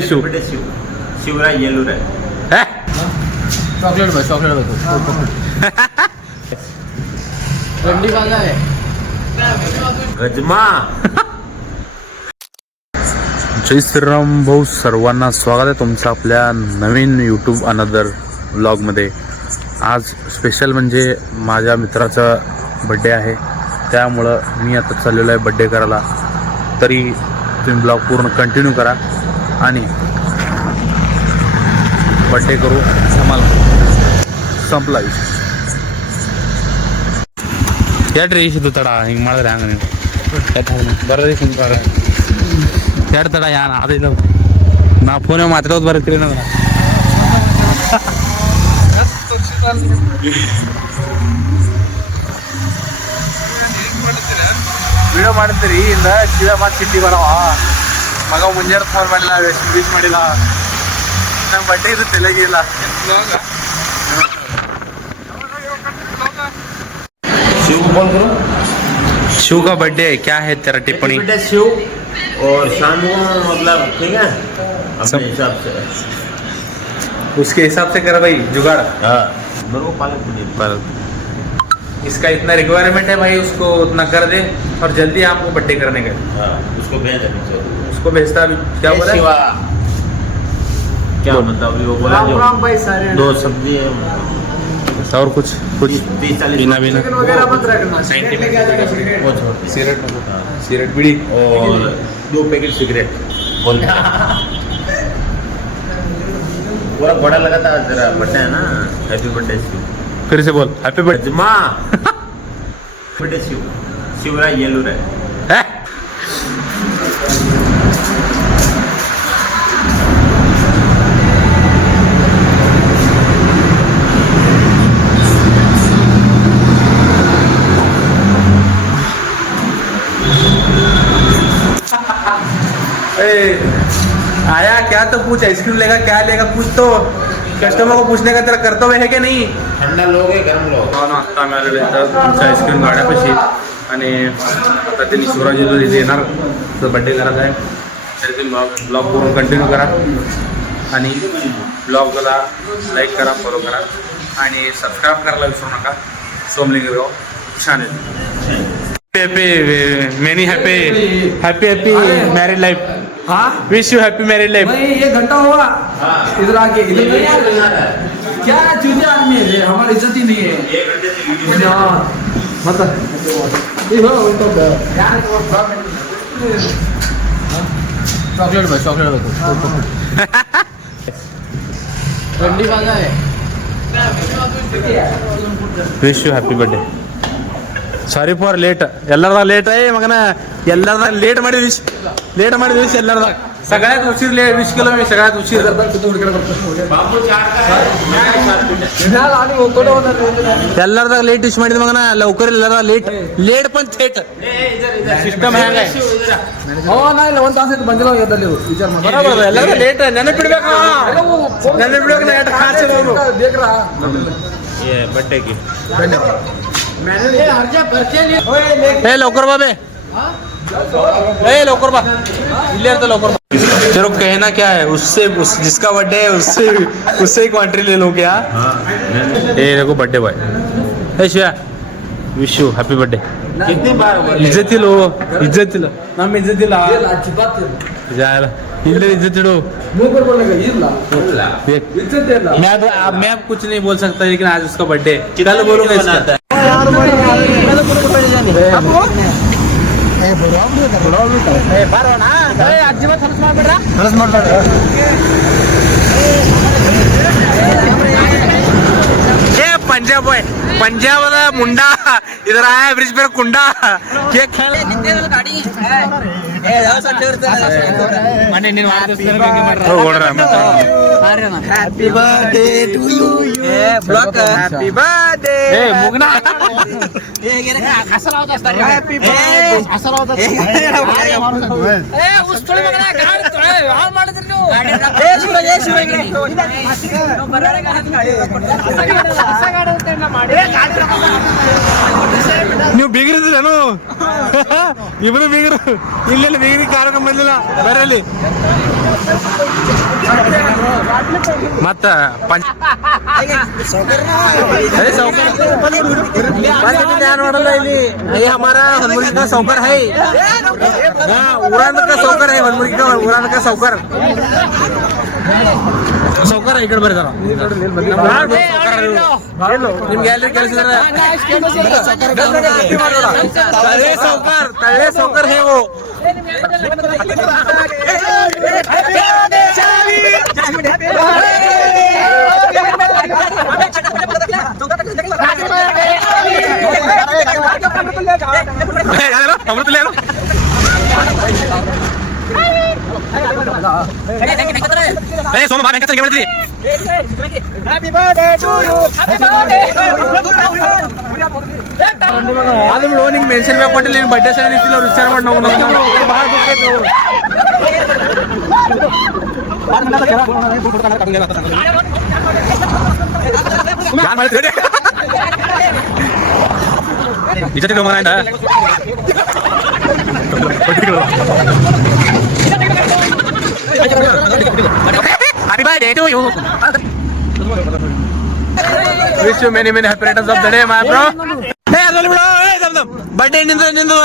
शिवराज येलूर आहे. चॉकलेट भाई चॉकलेट गजमा. जय श्रीराम भाऊ, सर्वांना स्वागत आहे तुमचं आपल्या नवीन यूट्यूब अनदर व्लॉगमध्ये. आज स्पेशल म्हणजे माझ्या मित्राचा बड्डे आहे, त्यामुळं मी आता चाललेलो आहे बड्डे करायला. तरी तुम्ही ब्लॉग पूर्ण कंटिन्यू करा आणि बड्डे करू. संपला ಎರಡು ಇದು ತಡ ಹಿಂಗೆ ಮಾಡಿದ್ರೆ ಹಂಗೆ ನೀವು ಬರೋದೇ ಸುಂದರ ಎರಡು ತಡ ಯಾರು ಅದಿಲ್ಲ. ನಾ ಫೋನೇ ಮಾತಾಡೋದು ಬರೀತೀರಿ ನಾವು ವಿಡಿಯೋ ಮಾಡ್ತೀರಿ ಇಂದ ಸೀದಾ ಮಾಡಿ ಸಿಟ್ಟಿ ಬರವ ಮಗ ಮುಂಜಾನೆ ಫೋನ್ ಮಾಡಿಲ್ಲ, ವಿಶ್ ಮಾಡಿಲ್ಲ, ನಮ್ಮ ಬಡ್ಡೆ ಇದು ತಲೆಗಿಲ್ಲ. शिव को कॉल करो. शिव का बर्थडे है, क्या है तेरा टिप्पणी? शिव और शाम को मतलब ठीक है अपने हिसाब से. उसके हिसाब से कर भाई जुगाड़. हाँ मेरे को पालक पनीर. इसका इतना रिक्वायरमेंट है भाई, उसको उतना कर दे और जल्दी आपको बर्थडे करने का. हाँ उसको भेज दे. उसको भेजता अभी क्या बोला शिवा क्या मतलब वो बोला जो भाई सारे 2 सब्जी है और कुछ 30-40 बिना वगैरह मत रखना. वो छोड़ दे. सिगरेट बीड़ी और 2 पैकेट सिगरेट बोल. पूरा बड़ा लगा था तेरा बर्थडे है ना. Happy birthday Shiv. फिर से बोल हैप्पी बर्थडे. गजमा. बर्थडे शिव. शिवराज येलूर है. आया क्या तो पूछ, आइसक्रीम लेगा क्या लेगा पूछ, तो कस्टमर को पूछने का तेरा कर्तव्य है की नाही. ठंडा लोग है गरम लोग. आता आम्ही आलेलो इथं तुमच्या आईस्क्रीम गाड्यापाशी आणि आता त्यांनी शिवराज इथे येणार तर बड्डे करायचा आहे. तरी तुम्ही ब्लॉग पूर्ण कंटिन्यू करा आणि ब्लॉगला लाईक करा, फॉलो करा आणि सबस्क्राईब करायला विसरू नका. Somlinggaon channel. Happy many happy happy happy married life. हाँ wish you happy married life. भाई ये घंटा हुआ इधर आके इधर क्या चूजे आदमी है, हमारी इज्जत ही नहीं है. मतलब चॉकलेट भाई चॉकलेट ठंडी वाला है. Wish you happy birthday. Sorry for late. ಎಲ್ಲರದಾಗ ಲೇಟ್ ಮಗನ, ಎಲ್ಲರದಾಗ ಲೇಟ್ ಮಾಡಿ ವಿಶ್ ಎಲ್ಲರದಾಗ सगळ्यात उशीर विश केलं मी, सगळ्यात उशीर. ಎಲ್ಲರದಾಗ ಲೇಟ್ ವಿಶ್ ಮಾಡಿದ ಮಗನ, लवकर ಎಲ್ಲರದಾಗ ಲೇಟ್ पण थेट ಸಿಸ್ಟಮ್ ಹ್ಯಾಂಗ हो नाही ಒಂದು ತಾಸು ಬಂದಿಲ್ಲ ಎದ್ದಲ್ಲಿ ವಿಚಾರ ಮಾಡಿ. ಬರೋಬರ ಎಲ್ಲರದಾಗ ಲೇಟ್ ನೆನಪಿಡ್ಬೇಕು ಖಾಸ್ ಇರೋರು. ये बर्थडे की ए लवकर बा बे, ए लवकर बा, इल्ले तो लवकर बा. तेरे को कहना क्या है उससे, जिसका बर्थडे है उससे ही क्वांटिटी ले लो क्या. ए देखो birthday boy. A Shiva wish you happy birthday. कितनी बार इज्जत ಇಲ್ಲ ನಮ್ಮ इज्जत ಇಲ್ಲ यार, इल्ले इज्जत इडो. मैं अब कुछ नहीं बोल सकता, लेकिन आज उसका बर्थडे कल बोलूंगा इसका. पंजाब बॉय, पंजाब मुंडा इधर आया ब्रिज पर कुंडा cake happy birthday to you ब्लॉक. हैप्पी बर्थडे मुगना हैप्पी ನೀವು ಬೀಗರಿದ್ರೇನು ಇಬ್ರು ಬೀಗರು ಇಲ್ಲೆಲ್ಲ ಬೀಗರಿ ಕಾರ್ಯಕ್ರಮ ಬಂದಿಲ್ಲ ಬರಲಿ. मत पंच अरे सौकर ध्यान वाढवलं हे हमारा हनुमंत का सौकर है हाँ उड़ान का सौकर है हनुमंत का उड़ान का सौकर सौकर है इकडे बरं जरा निम्गे गॅलरी ಕೆಲಸ तळे सौकर है वो अमृत ले लो सोमा बँकेत घेऊन दिली ಅದು ಬಿಡು ನಿಂಗೆ ಮೆನ್ಷನ್ ಬೇಕು ಕೊಟ್ಟಿಲ್ಲ ನೀನು ಬಡ್ಡೆ ಸಲ ನಿಂತಿಲ್ಲ ಅವ್ರು ವಿಚಾರ ಮಾಡಿ ನಾವು ಭಾಳ ಯಾರು ಮಾಡ್ತೀರಿ ಇಜತಿ ಮಗ Happy birthday to you. Wish you many happy returns of the day, my bro. Hey, Azul bro, hey Zamzam. Birthday nindu.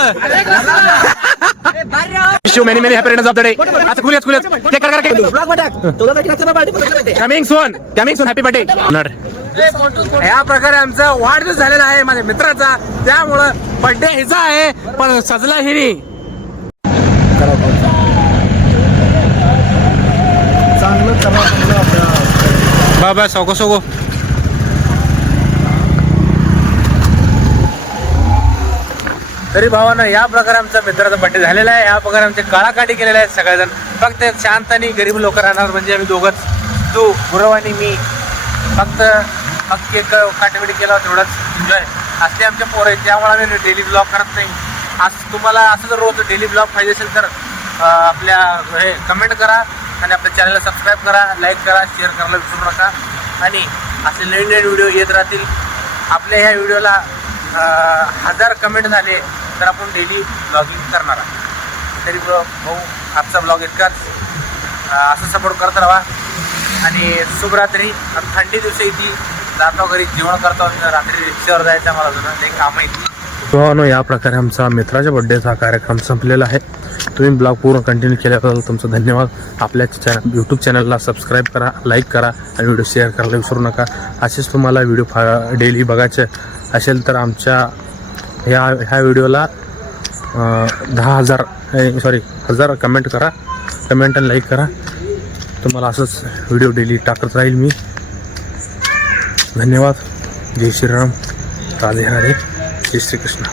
Wish you many happy returns of the day. Acha खुलेच. Check कर. Vlog मध्ये तुला भेटण्याचा birthday. Coming soon. Happy birthday. नर. या प्रकारे आमचा वाढदिवस झालेला आहे माझ्या मित्राचा, त्यामुळं बर्थडे हिचा आहे पण सजला हिरी. बाबा सोगो तरी भावानं या प्रकारे आमचा मित्राचा बड्डे झालेला आहे. या प्रकारे आमचे काळाकाठी केलेले आहेत सगळेजण. फक्त शांत आणि गरीब लोक राहणार म्हणजे आम्ही दोघंच, तू गुरव आणि मी. फक्त केक काटेबिटी केला तेवढाच एन्जॉय. असले आमच्या पोरं आहेत त्यामुळे आम्ही डेली ब्लॉग करत नाही. आज तुम्हाला असं जर रोज डेली ब्लॉग पाहिजे असेल तर आपल्या हे कमेंट करा आणि आपल्या चॅनलला सबस्क्राईब करा, लाईक करा, शेअर करायला विसरू नका. आणि असे नवीन व्हिडिओ येत राहतील. आपल्या ह्या व्हिडिओला 1000 कमेंट झाले तर आपण डेली ब्लॉगिंग करणार आहे. तरी भाऊ आजचा ब्लॉग इतकाच. असं सपोर्ट करत राहा आणि शुभरात्री. थंडी दिवशी येते जातो घरी जेवण करतो रात्री रिक्षावर जायचं मला अजून ते काम आहे. तो या प्रकारे आमचा मित्राच्या बड्डेचा कार्यक्रम संपलेला आहे. तुम्ही ब्लॉग पूर्ण कंटिन्यू केल्याबद्दल तुमचं धन्यवाद. आपल्या यूट्यूब चॅनलला सबस्क्राईब करा, लाईक करा आणि व्हिडिओ शेअर करायला विसरू नका. असेच तुम्हाला व्हिडिओ डेली बघायचे असेल तर आमच्या ह्या व्हिडिओला 1000 कमेंट करा, कमेंट आणि लाईक करा. तुम्हाला असंच व्हिडिओ डेली टाकत राहील मी. धन्यवाद. जय श्रीराम, राधे राधे, जय श्रीकृष्ण.